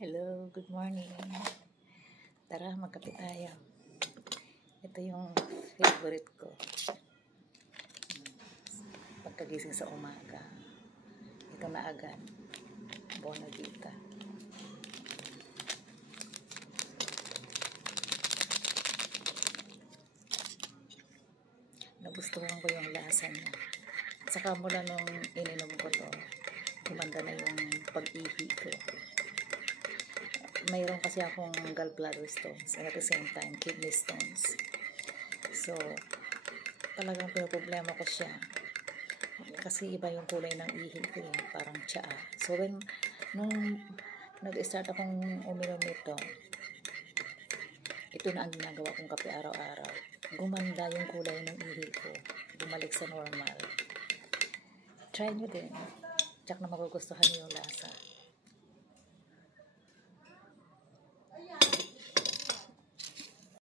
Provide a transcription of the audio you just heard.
Hello, good morning. Tara, magkape tayo. Ito yung favorite ko. Pagkagising sa umaga. Ito na agad. Bonavita. Nagustuhan ko yung lasa niya. Saka mula nung ininom ko to, gumanda na yung pag-ihi ko. Mayroon kasi akong gallbladder stones and at the same time kidney stones. So, talagang pinoproblema ko siya. Kasi iba yung kulay ng ihi ko eh, parang tsaa. So, nung nag-start akong uminom nito, ito na ang ginagawa kong kape araw-araw. Gumanda yung kulay ng ihi ko. Bumalik sa normal. Try nyo din. Tsak na magugustuhan nyo yung lasa.